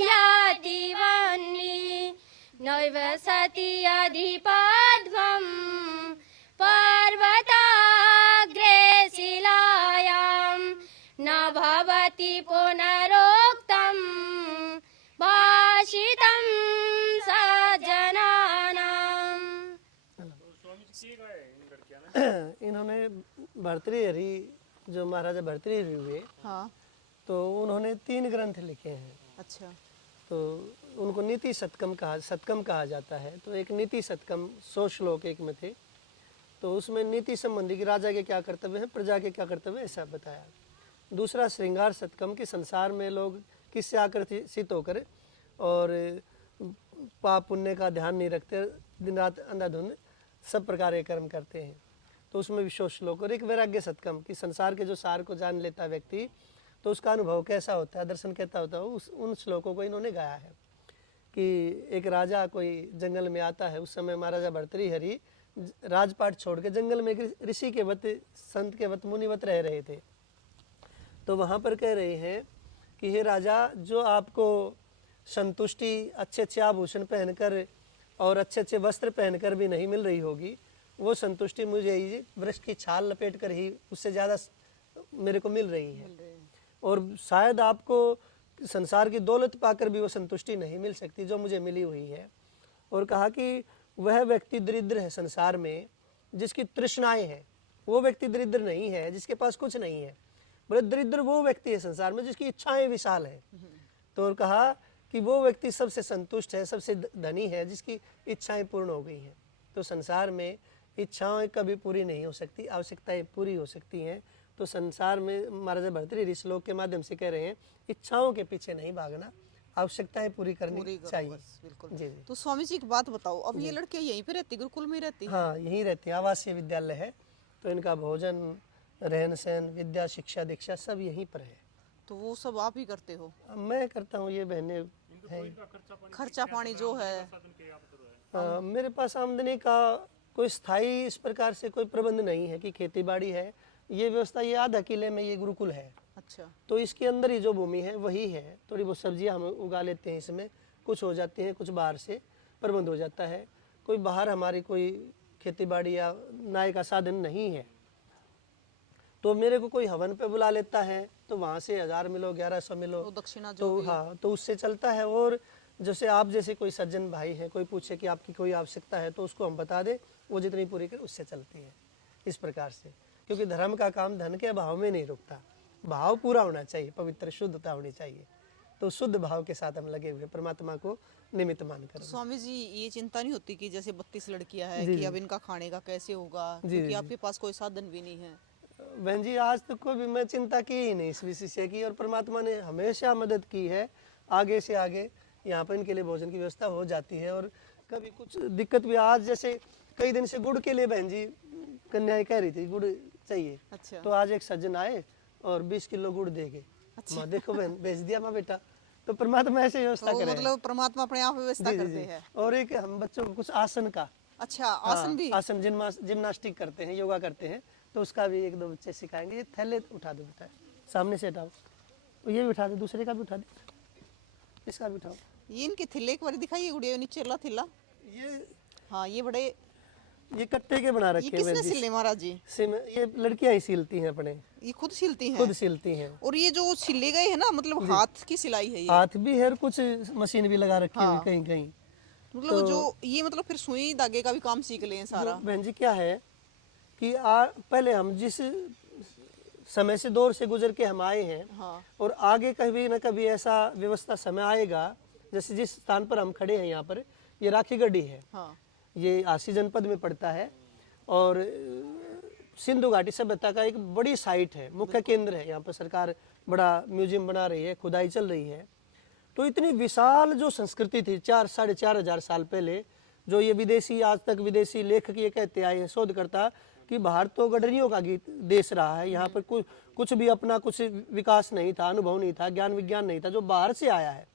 याति वह्निः नैव सति यदि पद्मं पर्वताग्रे शिलायां न भवति पुनरोक्तं भाषितं सज्जनानाम्। इन्होंने भर्तृहरि, जो महाराजा भर्तृहरि हुए, हाँ। तो उन्होंने 3 ग्रंथ लिखे हैं। अच्छा। तो उनको नीति सतकम कहा जाता है। तो एक नीति सतकम 100 श्लोक एक में थे। तो उसमें नीति संबंधी कि राजा के क्या कर्तव्य हैं, प्रजा के क्या कर्तव्य, ऐसा बताया। दूसरा श्रृंगार सतकम कि संसार में लोग किससे आकर्षित होकर और पाप पुण्य का ध्यान नहीं रखते, दिन रात अंधाधुंध सब प्रकार के कर्म करते हैं। तो उसमें विशेष श्लोक। और एक वैराग्य सतकम कि संसार के जो सार को जान लेता है व्यक्ति, तो उसका अनुभव कैसा होता है, दर्शन कैसा होता है, उन श्लोकों को इन्होंने गाया है। कि एक राजा कोई जंगल में आता है, उस समय महाराजा भर्तृहरि राजपाट छोड़ के जंगल में एक ऋषि के वत, संत के वत, मुनिवत रह रहे थे। तो वहाँ पर कह रहे हैं कि हे राजा, जो आपको संतुष्टि अच्छे अच्छे आभूषण पहनकर और अच्छे अच्छे वस्त्र पहनकर भी नहीं मिल रही होगी, वो संतुष्टि मुझे वृक्ष की छाल लपेट कर ही उससे ज़्यादा मेरे को मिल रही है। और शायद आपको संसार की दौलत पाकर भी वो संतुष्टि नहीं मिल सकती जो मुझे मिली हुई है। और कहा कि वह व्यक्ति दरिद्र है संसार में जिसकी तृष्णाएं हैं, वो व्यक्ति दरिद्र नहीं है जिसके पास कुछ नहीं है। बोले दरिद्र वो व्यक्ति है संसार में जिसकी इच्छाएं विशाल है। तो और कहा कि वो व्यक्ति सबसे संतुष्ट है, सबसे धनी है जिसकी इच्छाएं पूर्ण हो गई हैं। तो संसार में इच्छाएं कभी पूरी नहीं हो सकती, आवश्यकताएं पूरी हो सकती हैं। तो संसार में महाराजा भर्तृहरि श्लोक के माध्यम से कह रहे हैं, इच्छाओं के पीछे नहीं भागना, आवश्यकताएं पूरी करनी चाहिए। बिल्कुल। जी जी। तो स्वामी जी एक बात बताओ, अब ये लड़कियां यहीं पे रहती, गुरुकुल में ही रहती? हाँ, यहीं रहती है, आवासीय विद्यालय है। तो इनका भोजन, रहन सहन, विद्या, शिक्षा, दीक्षा सब यहीं पर है। तो वो सब आप ही करते हो? मैं करता हूँ, ये बहनें हैं। खर्चा पानी जो है? मेरे पास आमदनी का कोई स्थायी इस प्रकार से कोई प्रबंध नहीं है कि खेती बाड़ी है। ये व्यवस्था, ये आधा किले में ये गुरुकुल है। अच्छा। तो इसके अंदर ही जो भूमि है वही है। थोड़ी बहुत सब्जियां हम उगा लेते हैं इसमें, कुछ हो जाती हैं, कुछ बाहर से प्रबंध हो जाता है। कोई बाहर हमारी कोई खेती बाड़ी या नाय का साधन नहीं है। तो मेरे को कोई हवन पे बुला लेता है तो वहाँ से 1000 मिलो, 1100 मिलो, तो दक्षिणा जो तो भी हाँ, तो उससे चलता है। और जैसे आप जैसे कोई सज्जन भाई है, कोई पूछे कि आपकी कोई आवश्यकता है तो उसको हम बता दें, वो जितनी पूरी करे उससे चलती है इस प्रकार से। क्योंकि धर्म का काम धन के अभाव में नहीं रुकता, भाव पूरा होना चाहिए, पवित्र शुद्धता होनी चाहिए। तो शुद्ध भाव के साथ हम लगे हुए परमात्मा को निमित्त मानकर। स्वामी जी ये चिंता नहीं होती कि जैसे 32 लड़कियां हैं कि अब इनका खाने का कैसे होगा, क्योंकि आपके पास कोई साधन भी नहीं है? बहन जी, आज तक कोई भी मैं चिंता की ही नहीं इस विषय की, और परमात्मा ने हमेशा मदद की है। आगे से आगे यहाँ पर इनके लिए भोजन की व्यवस्था हो जाती है। और कभी कुछ दिक्कत भी, आज जैसे कई दिन से गुड़ के लिए बहन जी कन्याएं कह रही थी गुड़ चाहिए। अच्छा। तो आज एक सज्जन आए और 20 किलो गुड़ दे गए। माँ देखो बहन, भेज दिया माँ बेटा। तो परमात्मा ऐसे व्यवस्था तो करे। मतलब परमात्मा अपने आप व्यवस्था करते हैं। और एक हम बच्चों को कुछ आसन का, अच्छा आसन भी? आसन जिम्नास्टिक करते हैं, योगा करते हैं, तो उसका भी 1-2 बच्चे सिखाएंगे। ये थैले उठा दो बेटा, सामने से हटाओ, ये भी उठा दो, दूसरे का भी उठा दो, इसका भी उठाओ। ये इनके थिल्ले एक बार दिखाइए, गुड़िया नीचे ला थिल्ला। ये हाँ ये बड़े, ये कट्टे के बना ये रखे किसने सिले महाराज जी? ये लड़कियां ही सिलती हैं, अपने ये खुद सिलती हैं? खुद सिलती हैं। और ये जो सिले गए हैं ना, मतलब हाथ की सिलाई है ये? हाथ भी है और कुछ मशीन भी लगा रखी है कहीं कहीं। मतलब जो ये मतलब फिर सुई धागे का भी काम सीख लें सारा? बहन जी क्या है कि पहले हम जिस समय से दौर से गुजर के हम आए हैं। हाँ। और आगे कभी न कभी ऐसा व्यवस्था समय आएगा, जैसे जिस स्थान पर हम खड़े हैं यहाँ पर, ये राखी गढ़ी है। हाँ। ये आसी जनपद में पड़ता है और सिंधु घाटी सभ्यता का एक बड़ी साइट है, मुख्य केंद्र है। यहाँ पर सरकार बड़ा म्यूजियम बना रही है, खुदाई चल रही है। तो इतनी विशाल जो संस्कृति थी 4-4.5 हजार साल पहले, जो ये विदेशी, आज तक विदेशी लेखक ये कहते आए हैं, शोधकर्ता, कि भारत तो गडरियों का देश रहा है। यहाँ पर कुछ भी अपना कुछ विकास नहीं था, अनुभव नहीं था, ज्ञान विज्ञान नहीं था, जो बाहर से आया है।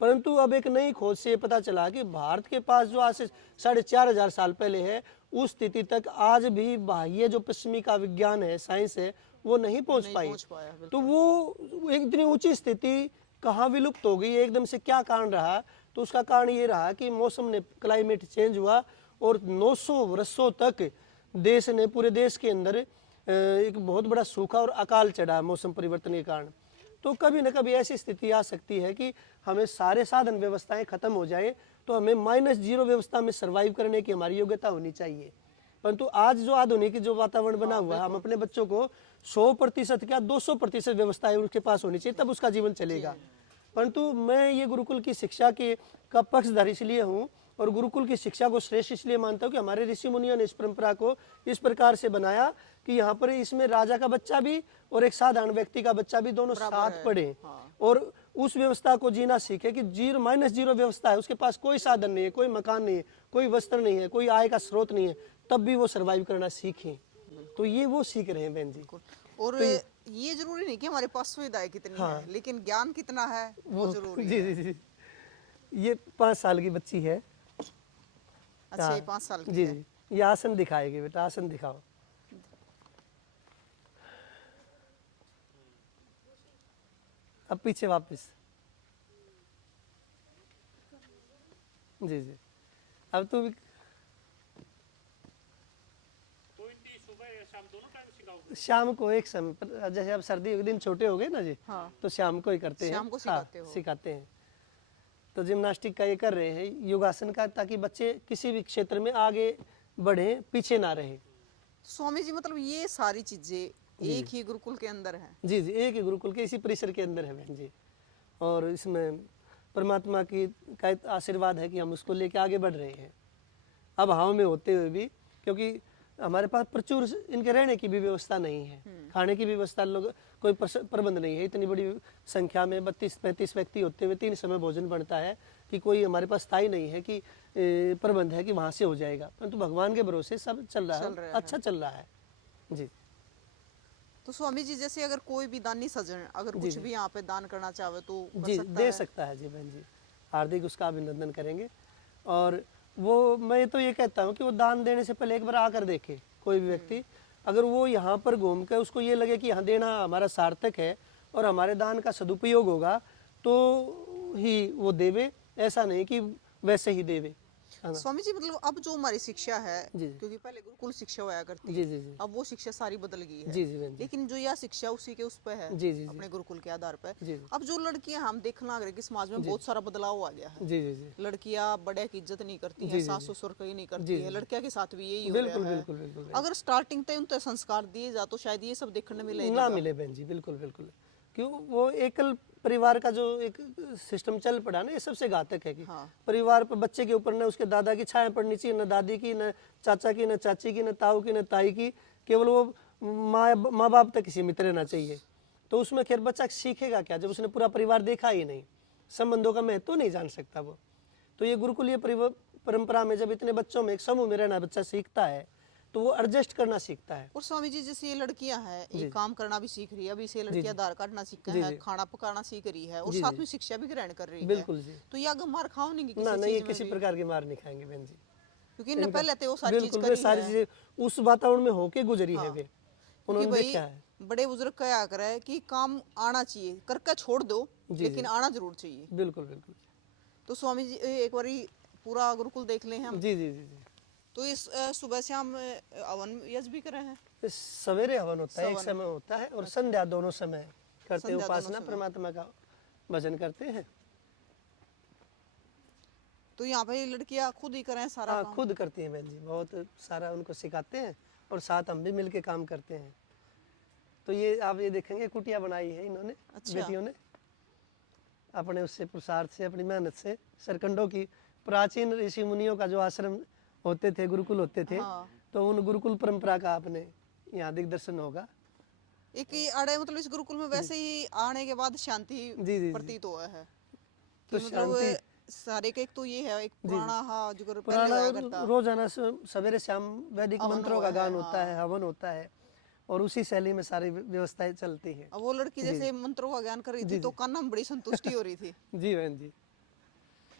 परंतु अब एक नई खोज से पता चला कि भारत के पास जो आज से 4.5 हजार साल पहले है, उस स्थिति तक आज भी बाह्य जो पश्चिमी का विज्ञान है, साइंस है, वो नहीं पहुंच पाई। तो वो एक इतनी ऊंची स्थिति कहाँ विलुप्त हो गई, एकदम से क्या कारण रहा? तो उसका कारण ये रहा कि मौसम ने, क्लाइमेट चेंज हुआ और 900 वर्षों तक देश ने, पूरे देश के अंदर एक बहुत बड़ा सूखा और अकाल चढ़ा मौसम परिवर्तन के कारण। तो कभी न कभी ऐसी स्थिति आ सकती है कि हमें सारे साधन व्यवस्थाएं खत्म हो जाए, तो हमें -0 व्यवस्था में सर्वाइव करने की हमारी योग्यता होनी चाहिए। परंतु आज जो आधुनिक जो वातावरण बना हुआ है, हम अपने बच्चों को 100% क्या 200% व्यवस्थाएं उसके पास होनी चाहिए, तब उसका जीवन चलेगा। परंतु मैं ये गुरुकुल की शिक्षा का पक्षधर इसलिए हूँ और गुरुकुल की शिक्षा को श्रेष्ठ इसलिए मानता हूँ कि हमारे ऋषि मुनियों ने इस परंपरा को इस प्रकार से बनाया कि यहाँ पर इसमें राजा का बच्चा भी और एक साधारण व्यक्ति का बच्चा भी दोनों साथ पढ़े और उस व्यवस्था को जीना सीखे कि -0 व्यवस्था है, उसके पास कोई साधन नहीं है, कोई मकान नहीं है, कोई वस्त्र नहीं है, कोई आय का स्रोत नहीं है, तब भी वो सर्वाइव करना सीखें। तो ये वो सीख रहे हैं बहन जी। और ये जरूरी नहीं कि हमारे पास सुविधाएं कितनी है, लेकिन ज्ञान कितना है वो जरूरी जी है। जी जी। ये 5 साल की बच्ची है। अच्छा, ये 5 साल की जी है। जी, ये आसन दिखाएगी बेटा, आसन दिखाओ। अब पीछे वापस। जी जी, अब तू भी। तो इनकी सुबह शाम दोनों टाइम सिखाओगे? शाम को एक समय पर, जैसे अब सर्दी के दिन छोटे हो गए ना जी, हाँ। तो शाम को ही करते हैं। शाम को सिखाते हो? सिखाते हैं। तो जिम्नास्टिक का ये कर रहे हैं, योगासन का, ताकि बच्चे किसी भी क्षेत्र में आगे बढ़े, पीछे ना रहे। स्वामी जी, मतलब ये सारी चीजें एक ही गुरुकुल के अंदर है? जी जी, एक ही गुरुकुल के इसी परिसर के अंदर है बहन जी। और इसमें परमात्मा का आशीर्वाद है कि हम उसको लेके आगे बढ़ रहे हैं। अब हाव में होते हुए भी, क्योंकि हमारे पास प्रचुर इनके रहने की भी व्यवस्था नहीं है, खाने की व्यवस्था लोग कोई प्रबंध नहीं है। इतनी बड़ी संख्या में 32-35 व्यक्ति होते हुए 3 समय भोजन बनता है कि कोई हमारे पास स्थायी नहीं है कि प्रबंध है कि वहाँ से हो जाएगा। परंतु भगवान के भरोसे सब चल रहा है, अच्छा चल रहा है जी। तो स्वामी जी, जैसे अगर कोई भी दानी सज्जन अगर कुछ भी यहाँ पे दान करना चाहे तो कर जी, सकता दे है? सकता है जी बहन जी, हार्दिक उसका अभिनंदन करेंगे। और वो, मैं तो ये कहता हूँ कि वो दान देने से पहले एक बार आकर देखे कोई भी व्यक्ति। अगर वो यहाँ पर घूम कर उसको ये लगे कि यहाँ देना हमारा सार्थक है और हमारे दान का सदुपयोग होगा, तो ही वो देवे, ऐसा नहीं कि वैसे ही देवे। स्वामी जी, मतलब अब जो हमारी शिक्षा है, जी। क्योंकि पहले गुरुकुल शिक्षा हुआ करती जी है, जी जी अब वो शिक्षा सारी बदल गई है। जी जी बहन जी। लेकिन जो यह शिक्षा उसी के उस पे है, जी जी जी अपने गुरुकुल के आधार पे। जी जी। अब जो लड़कियां, हम देखना कि समाज में बहुत सारा बदलाव आ गया है। जी जी जी, लड़कियां बड़े की इज्जत नहीं करती जी, हैं, जी, सास जी। ससुर की नहीं करती जी, है, जी। लड़कियां के साथ भी यही हो बिल्कुल रहा है। बिल्कुल बिल्कुल। अगर स्टार्टिंग तक उनसे संस्कार दिए जा तो शायद ये सब देखने मिले ना मिले बहन जी, बिल्कुल बिल्कुल। क्यों, वो एकल परिवार का जो एक सिस्टम चल पड़ा ना, ये सबसे घातक है कि परिवार पर बच्चे के ऊपर न उसके दादा की छाया पड़नी चाहिए, न दादी की, न चाचा की, न चाची की, न ताऊ की, न ताई की, केवल वो माँ बाप तक सीमित रहना चाहिए। तो उसमें खैर बच्चा सीखेगा क्या जब उसने पूरा परिवार देखा ही नहीं, संबंधों का महत्व तो नहीं जान सकता वो। तो ये गुरुकुलीय परंपरा में जब इतने बच्चों में एक समूह में रहना बच्चा सीखता है, तो वो एडजस्ट करना सीखता है। और स्वामी जी, जैसे ये लड़कियां हैं, ये काम करना भी सीख रही है, अभी से लड़कियां दाल काटना सीख रही है, खाना पकाना सीख रही है और साथ में शिक्षा भी ग्रहण कर रही है। बिल्कुल जी। तो ये अगर मार खाओ नहीं ना नहीं, ये किसी प्रकार की मार नहीं खाएंगे बहन जी, क्योंकि इन्हें पहले तो वो सारी चीज बिल्कुल। वे करी सारी है। चीजें उस वातावरण में होके गुजरी है वे, उन्होंने भाई देखा है। बड़े बुजुर्ग क्या करे कि काम आना चाहिए, करके छोड़ दो, लेकिन आना जरूर चाहिए। बिल्कुल बिल्कुल। तो स्वामी जी, एक बारी पूरा गुरुकुल देख लें हम। जी जी जी जी। तो इस सुबह से हम हवन यज्ञ भी करे हैं? इस सवेरे हवन होता है, एक समय होता है, और संध्या दोनों समय करते हैं, उपासना परमात्मा का भजन करते हैं। तो यहाँ पे लड़कियाँ खुद ही करें सारा हाँ, काम? खुद करती हैं बहन जी, बहुत सारा उनको सिखाते हैं और साथ हम भी मिलके काम करते हैं। तो ये आप ये देखेंगे कुटिया बनाई है इन्होंने, अच्छा। बेटियों ने अपने उससे पुरुषार्थ से, अपनी मेहनत से। सरकंडों की प्राचीन ऋषि मुनियों का जो आश्रम होते थे, गुरुकुल होते थे, हाँ। तो उन गुरुकुल परंपरा का आपने यहाँ दिग्दर्शन होगा। एक ये अड़े मतलब इस गुरुकुल में वैसे ही आने के बाद शांति जी, जी। प्रतीत हुआ है तो कि मतलब शांति सारे का एक तो ये है, एक पुराना हाँ जो पहले पुराना हुआ करता। रोजाना सवेरे शाम वैदिक हवन मंत्रों हुआ का गान है, होता है, हवन होता है, और उसी शैली में सारी व्यवस्थाएं चलती हैं। अब वो लड़की जैसे मंत्रों का ज्ञान कर रही थी तो कान्हा में बड़ी संतुष्टि हो रही थी। जी बहन जी।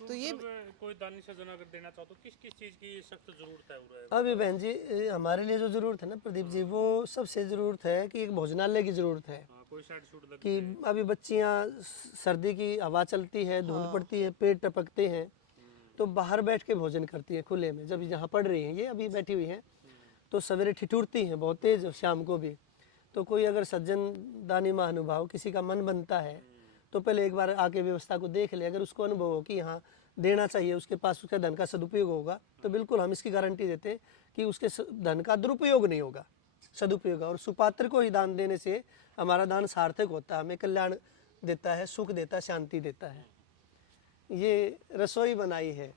तो ये कोई दानी सज्जन अगर देना चाहो तो किस किस चीज की सख्त जरूरत है उरे? अभी बहन जी हमारे लिए जो जरूरत है ना प्रदीप जी, वो सबसे जरूरत है कि एक भोजनालय की जरूरत है। हाँ, कोई साइड शूट लगी कि अभी बच्चियां सर्दी की हवा चलती है, धुंध पड़ती है, पेट टपकते हैं, तो बाहर बैठ के भोजन करती है खुले में। जब यहाँ पढ़ रही हैं, ये अभी बैठी हुई हैं, तो सवेरे ठिठुरती हैं बहुत तेज, शाम को भी। तो कोई अगर सज्जन दानी महानुभाव किसी का मन बनता है तो पहले एक बार आके व्यवस्था को देख ले। अगर उसको अनुभव हो कि यहाँ देना चाहिए, उसके पास उसके धन का सदुपयोग होगा, तो बिल्कुल हम इसकी गारंटी देते हैं कि उसके धन का दुरुपयोग नहीं होगा, सदुपयोग। और सुपात्र को ही दान देने से हमारा दान सार्थक होता है, हमें कल्याण देता है, सुख देता है, शांति देता है। ये रसोई बनाई है,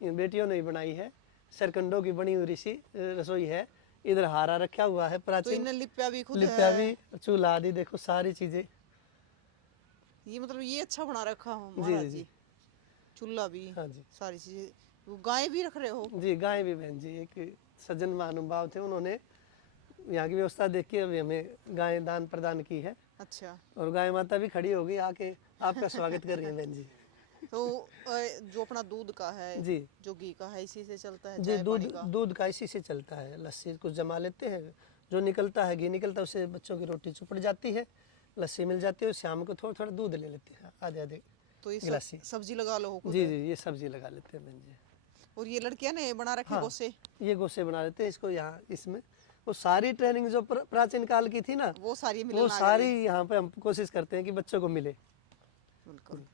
इन बेटियों ने ही बनाई है, सरकंडों की बनी हुई ऋषि रसोई है। इधर हारा रखा हुआ है तो प्राचीन, इन्हें लिप्या भी खुद लिप्या है। भी, चूल्हा आदि देखो सारी चीजें। ये मतलब ये अच्छा बना रखा हो जी, महाराज जी। जी, चूल्हा भी, हाँ जी। सारी चीजें। वो गाय भी रख रहे हो? जी गाय भी बहन जी, एक सज्जन महानुभाव थे, उन्होंने यहाँ की व्यवस्था देख के अभी हमें गाय दान प्रदान की है। अच्छा। और गाय माता भी खड़ी होगी आके आपका स्वागत कर रही है बहन जी। तो जो अपना दूध का है, जी जो घी का है, इसी से चलता है जी, चाय दूध पानी का? दूध का इसी से चलता है। लस्सी कुछ जमा लेते हैं, जो निकलता है घी निकलता है, उससे बच्चों की रोटी चुपड़ जाती है, लस्सी मिल जाती है। शाम को थोड़ा थोड़ा दूध ले लेते हैं, आधे आधे तो ये गिलासी। सब्जी लगा लो खुद। जी जी, ये सब्जी लगा लेते हैं बहन जी। और ये लड़कियां ने बना रखे हाँ, गोसे, ये गोसे बना लेते हैं इसको यहाँ इसमें। वो सारी ट्रेनिंग जो प्राचीन काल की थी ना, वो सारी वो मिलना सारी यहाँ पे हम कोशिश करते हैं कि बच्चों को मिले। बिल्कुल।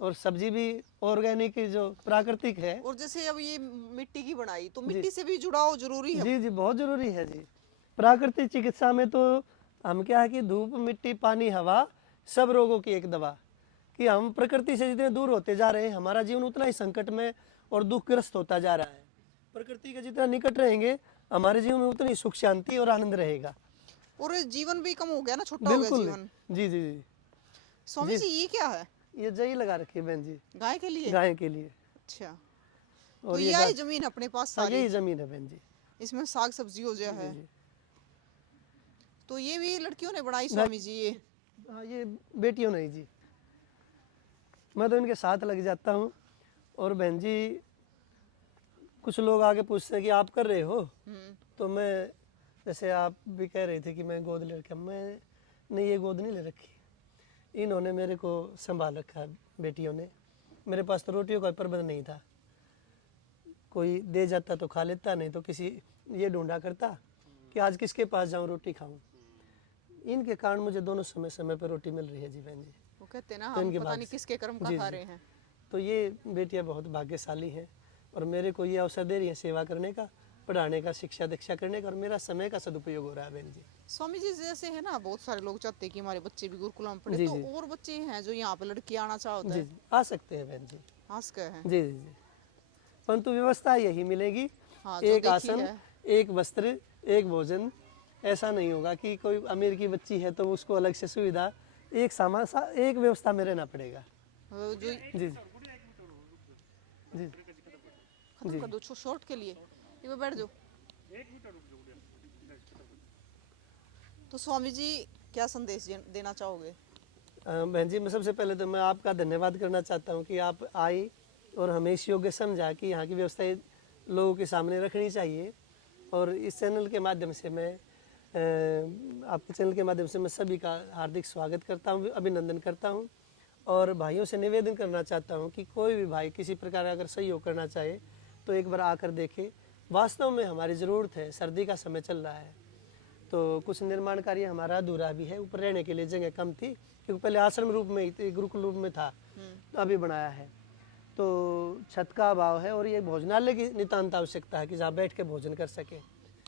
और सब्जी भी ऑर्गेनिक जो प्राकृतिक है। और जैसे अब ये मिट्टी की बनाई, तो मिट्टी से भी जुड़ाव जरूरी है। जी जी, बहुत जरूरी है जी। प्राकृतिक चिकित्सा में तो हम क्या है कि धूप, मिट्टी, पानी, हवा, सब रोगों की एक दवा। कि हम प्रकृति से जितने दूर होते जा रहे हैं, हमारा जीवन उतना ही संकट में और दुखग्रस्त होता जा रहा है। प्रकृति के जितना निकट रहेंगे, हमारे जीवन में उतनी सुख, शांति और आनंद रहेगा। और जीवन भी कम हो गया ना, छोटा हो गया बिल्कुल। जीवन। जी जी जी। स्वामी जी ये क्या है? ये जई लगा रखी है बहन जी, गाय के लिए? गाय के लिए। अच्छा। और तो ये यही जमीन अपने पास हाँ, सारी, यही जमीन है बहन जी। इसमें साग सब्जी हो जाए है। जी। तो ये भी लड़कियों ने बनाई स्वामी जी? ये हाँ, ये बेटियों नहीं जी, मैं तो इनके साथ लग जाता हूँ। और बहन जी कुछ लोग आके पूछते हैं कि आप कर रहे हो, तो मैं, जैसे आप भी कह रहे थे कि मैं गोद ले रखा, मैंने ये गोद नहीं ले रखी, इन्होंने मेरे को संभाल रखा है बेटियों ने। मेरे पास तो रोटियों का प्रबंध नहीं था, कोई दे जाता तो खा लेता, नहीं तो किसी ये ढूंढा करता कि आज किसके पास जाऊं रोटी खाऊं। इनके कारण मुझे दोनों समय समय पर रोटी मिल रही है जी बहन जी। वो कहते हैं ना, तो हम इनके पता बाद नहीं से- किसके कर्म का जी, खा जी। रहे हैं। तो ये बेटियां बहुत भाग्यशाली हैं, और मेरे को ये अवसर दे रही है सेवा करने का, पढ़ाने का, शिक्षा दीक्षा करने का, और मेरा समय का सदुपयोग हो रहा है बहन जी। स्वामी जी जैसे है ना, बहुत सारे लोग चाहते हैं कि हमारे बच्चे भी गुरुकुल में पढ़े, जी, तो जी। और बच्चे हैं जो यहाँ पे लड़की आना चाहते जी हैं, जी, आ सकते हैं बहन जी। आस का है। जी जी जी, परंतु व्यवस्था यही मिलेगी, हाँ, जो एक देखी आसन, है। एक वस्त्र, एक भोजन। ऐसा नहीं होगा कि कोई अमीर की बच्ची है तो उसको अलग से सुविधा, एक सामान एक व्यवस्था में रहना पड़ेगा। जो जी जी जी खत्म कर दो शॉर्ट के लिए, ये बैठ जाओ। तो स्वामी जी क्या संदेश देना चाहोगे? बहन जी, मैं सबसे पहले तो मैं आपका धन्यवाद करना चाहता हूँ कि आप आई और हमें इस योग्य समझा कि यहाँ की व्यवस्थाएं लोगों के सामने रखनी चाहिए। और इस चैनल के माध्यम से मैं आपके चैनल के माध्यम से मैं सभी का हार्दिक स्वागत करता हूँ, अभिनंदन करता हूँ। और भाइयों से निवेदन करना चाहता हूँ कि कोई भी भाई किसी प्रकार का अगर सहयोग करना चाहे तो एक बार आकर देखे। वास्तव में हमारी ज़रूरत है, सर्दी का समय चल रहा है, तो कुछ निर्माण कार्य हमारा अधूरा भी है। ऊपर रहने के लिए जगह कम थी, क्योंकि पहले आश्रम रूप में ही थी, गुरुकुल रूप में था, तो अभी बनाया है। तो छत का अभाव है, और ये भोजनालय की नितांत आवश्यकता है कि जहाँ बैठ के भोजन कर सके।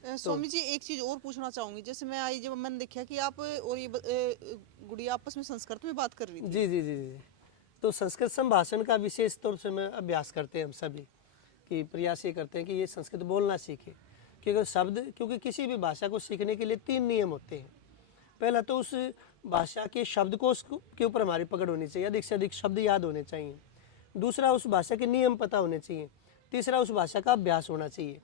स्वामी जी एक चीज और पूछना चाहूंगी, जैसे मैं आई जब मैंने देखा कि आप और ये गुड़िया आपस में संस्कृत में बात कर रही थी। जी जी जी जी। तो संस्कृत संभाषण का विशेष तौर से मैं अभ्यास करते हैं हम सभी, कि प्रयास ये करते हैं कि ये संस्कृत बोलना सीखे, क्योंकि क्योंकि किसी भी भाषा को सीखने के लिए 3 नियम होते हैं। पहला तो उस भाषा के शब्दकोश के ऊपर हमारी पकड़ होनी चाहिए, अधिक से अधिक शब्द याद होने चाहिए। दूसरा, उस भाषा के नियम पता होने चाहिए। तीसरा, उस भाषा का अभ्यास होना चाहिए,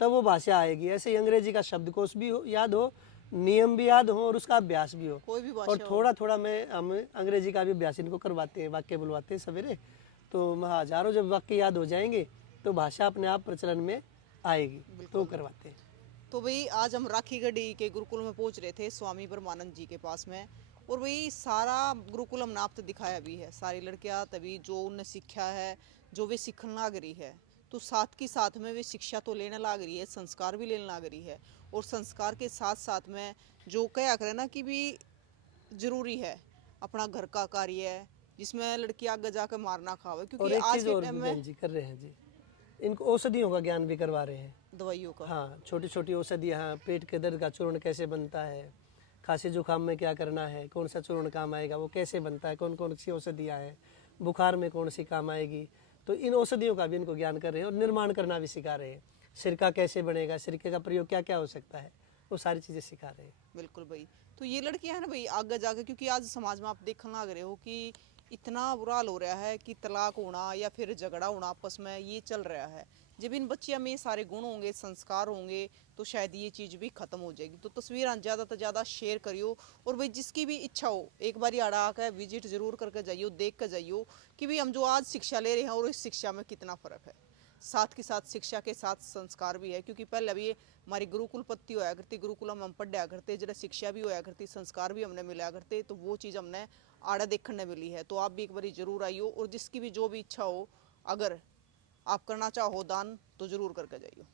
तब वो भाषा आएगी। ऐसे ही अंग्रेजी का शब्दकोश भी याद हो, नियम भी याद हो और उसका अभ्यास भी हो। कोई भी भाषा और थोड़ा थोड़ा हम अंग्रेजी का भी अभ्यास इनको करवाते हैं, वाक्य बुलवाते हैं सवेरे, तो हजारों जब वाक्य याद हो जाएंगे तो भाषा अपने आप प्रचलन में आएगी, तो करवाते हैं। तो भाई आज हम राखीगढ़ी के गुरुकुल में पहुंच रहे थे स्वामी ब्रह्मानंद जी के पास में, और वही सारा गुरुकुल हमने आपको दिखाया भी है। सारी लड़कियां तभी जो उनने सीखा है, जो वे सीखने लाग रही है, तो साथ के साथ में वे शिक्षा तो लेने लाग रही है, संस्कार भी लेने लाग रही है। और संस्कार के साथ साथ में जो क्या करे ना कि भी जरूरी है अपना घर का कार्य है, जिसमें लड़की आगे जाकर मार ना खावे, और क्योंकि एक आज चीज़ के और टाइम भी में बहन जी कर रहे हैं जी, इनको औषधियों का ज्ञान भी करवा रहे हैं। दवाइयों का। हाँ, छोटी छोटी औषधियाँ, हाँ, पेट के दर्द का चूर्ण कैसे बनता है, खांसी जुकाम में क्या करना है, कौन सा चूर्ण काम आएगा, वो कैसे बनता है, कौन कौन सी औषधियाँ हैं, बुखार में कौन सी काम आएगी, तो इन औषधियों का भी इनको ज्ञान कर रहे हैं और निर्माण करना भी सिखा रहे हैं। सिरका कैसे बनेगा, सिरके का प्रयोग क्या क्या हो सकता है, वो सारी चीज़ें सिखा रहे हैं। बिल्कुल भाई। तो ये लड़कियां है ना भाई आगे जाके, क्योंकि आज समाज में आप देखने लग रहे हो कि इतना बुरा हाल हो रहा है कि तलाक होना या फिर झगड़ा होना आपस में ये चल रहा है। जब इन बच्चियों में ये सारे गुण होंगे, संस्कार होंगे, तो शायद ये चीज़ भी खत्म हो जाएगी। तो तस्वीर ज़्यादा से ज़्यादा शेयर करियो, और भाई जिसकी भी इच्छा हो एक बार आड़ा आकर विजिट जरूर करके जाइयो, देख कर जाइयो कि भाई हम जो आज शिक्षा ले रहे हैं और इस शिक्षा में कितना फ़र्क है। साथ के साथ शिक्षा के साथ संस्कार भी है, क्योंकि पहले अभी हमारी गुरुकुल पत्ती होया करती, गुरुकुलम हम पढ़ा करते, जरा शिक्षा भी होया करती, संस्कार भी हमने मिला करते, तो वो चीज़ हमने आड़ा देखने मिली है। तो आप भी एक बार जरूर आइयो, और जिसकी भी जो भी इच्छा हो, अगर आप करना चाहो दान तो जरूर करके जाइयो।